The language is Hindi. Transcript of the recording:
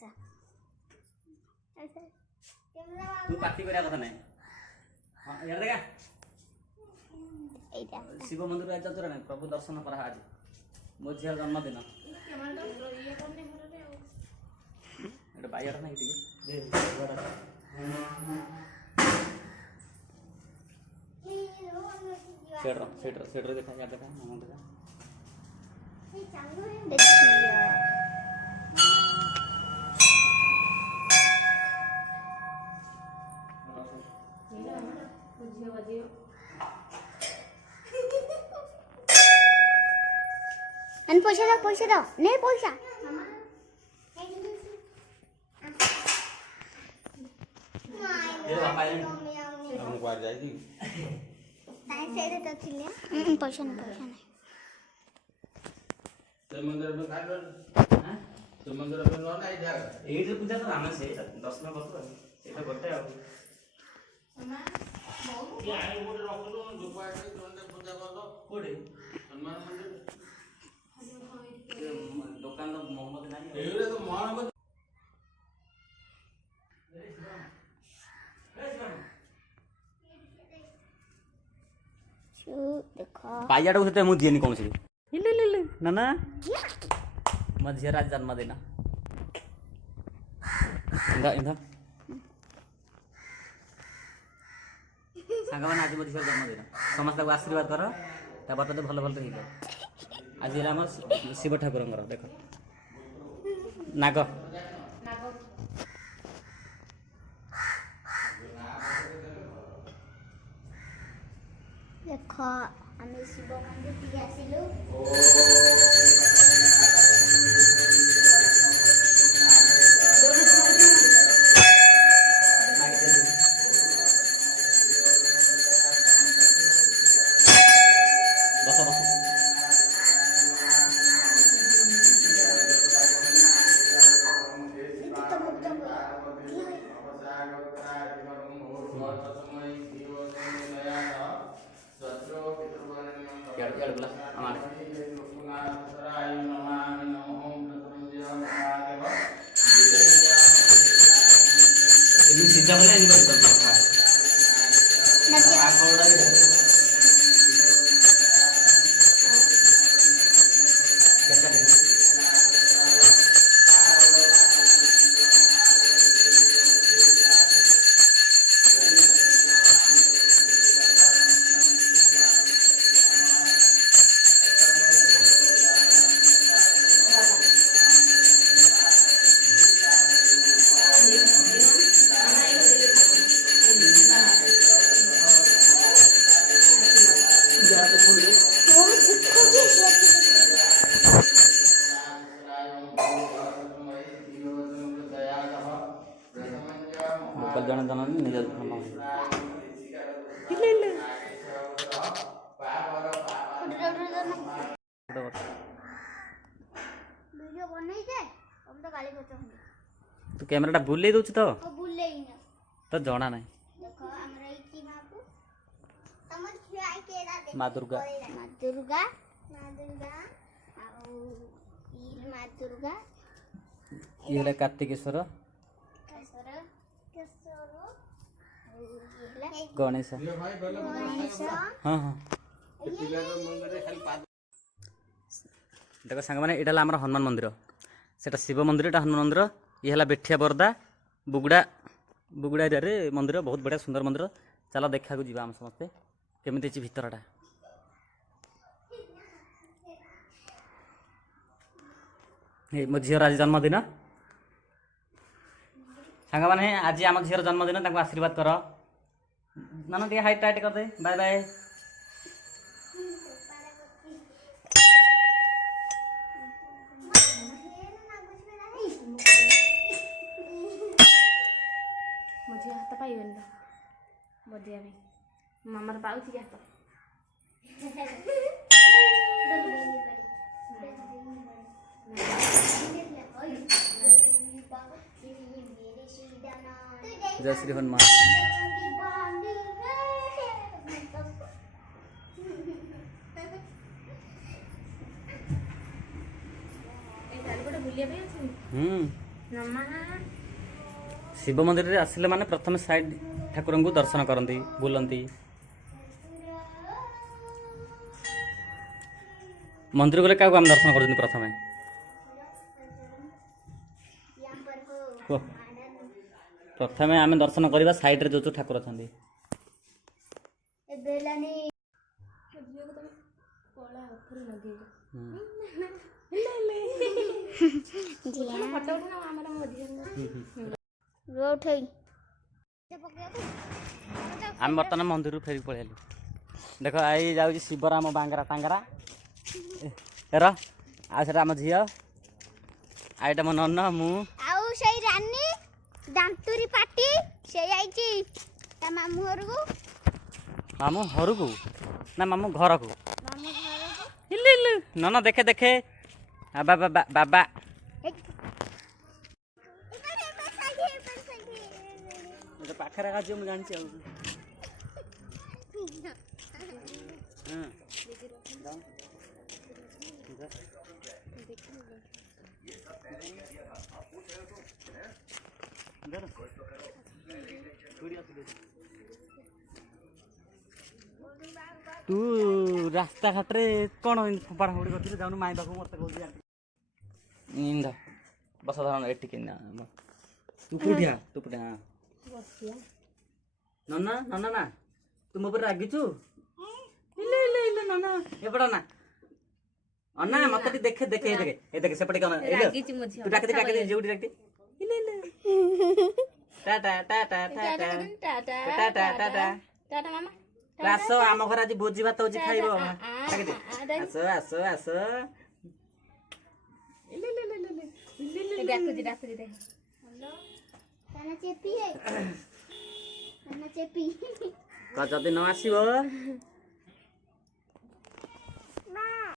ऐसा ऐसा तू पार्टी करिया कथा नहीं। हां यार देखा एटा शिव मंदिर आज चतुर नहीं प्रभु दर्शन करा आज मो झिया जन्मदिन एटा बायर नहीं ठीक दे सेटर देखा यार देखा हम देखा देखिए अन पैसा दो नहीं पैसा ये पापा ये हम को जाएगी ताई से तो चिल्ला पैसा नहीं तो मंदिर में खाई लो हां तो मंदिर में लो नहीं जाएगा ए जो पूजा तो हम से दर्शन करतो एटा गोटे आ ये आए गोटे रख लो दुपार से तुरंत पूजा कर लो कोडे हनुमान मंदिर दुकान तो मोहम्मद नहीं एरे तो मोहम्मद शू देखो पाइयाटा को सेते मु दिएनी कोन से ले ना ना मझिया राज जन्मदिन इंदा इंदा सांगा माने आज मझिया जन्मदिन समस्त को आशीर्वाद करो तापर तो भल भल रही आज हम शिव ठाकुर देख नाग देखो हमें शिव मंदिर की आसिलु बस बस यार बोला हमारे ini sih jamnya ini baru berapa? Aku udah ya. कल्याण जननी निज धर्म वीडियो बनई जे हम तो गाली करते हैं तू कैमराटा बुले दउछ तो ओ बुले ही ना तो जणा नहीं देखो हमरा ई की बाबू समझ खियाई के दा देखो माँ दुर्गा माँ दुर्गा और ई माँ दुर्गा ये है कार्तिकेश्वर गणेश ये भाई बोलो हाँ हाँ पिला तो मंदिर खाली पाद देखो सांग मैंने यहाँ आम हनुमान मंदिर सेटा शिव मंदिर एटा हनुमान मंदिर ये है बेठिया बरदा बुगुड़ा बुगुड़ा एरिया मंदिर बहुत बढ़िया सुंदर मंदिर चलो देखा जा आम समस्ते केमी भितरटा मो झीर आज जन्मदिन सांग मैंने आज आम झीर जन्मदिन आशीर्वाद कर ना टे हाइट टाइट कर दे बाय बाय मुझे हाथ पाइबन बदिया में मामार पाउची हाथ जय श्री हनुमान बुलिया पे नम्मा शिव मंदिर रे आसिले माने प्रथम साइड ठाकुर को दर्शन करती बुलती मंदिर गले क्या आम दर्शन कर प्रथम यहाँ पर हो कुह प्रथम आम दर्शन करवा साइड रे जो ठाकुर अच्छा ए बेलानी झील को तुम कला ऊपर लगे फोटो उठा आम मझे रो उठेई आम बर्तमान मंदिर फेरिक पलि देख आई जाऊँ शिवराम बांगरा टांगरा एर आम झी आईटा मो नन मु आउ सेई रानी दांतुरी पाटी से आइची ता मामू घर को मामू घर को ना मामू घर को मामू घर को इल्लु इल्लु नन देखे देखे बाबा बाबा बाबा पाखे आज मुझे जानी तू रास्ता घाट रे कौन पढ़ा पढ़ी कर जाऊन माई पाख मत कह बस धरण एटी तू कोठिया तू पटे हाँ नन्ना नन्ना ना तू मो पर रागिचु इले इले इले नन्ना एपड़ा ना अन्ना मत देखे देखे देखे ए देखे सेपटे कौन रागिची मुझे तू डाक दे जोड़ी डाक दे इले इले टाटा टाटा टाटा टाटा टाटा टाटा टाटा मामा आस आम घर आज भोजी भात होची खाइबो डाक दे आस आस आस इले इले इले इले डाकुजी डाकुजी दे ताना चेपी है ताना चेपी जदि न आसीबो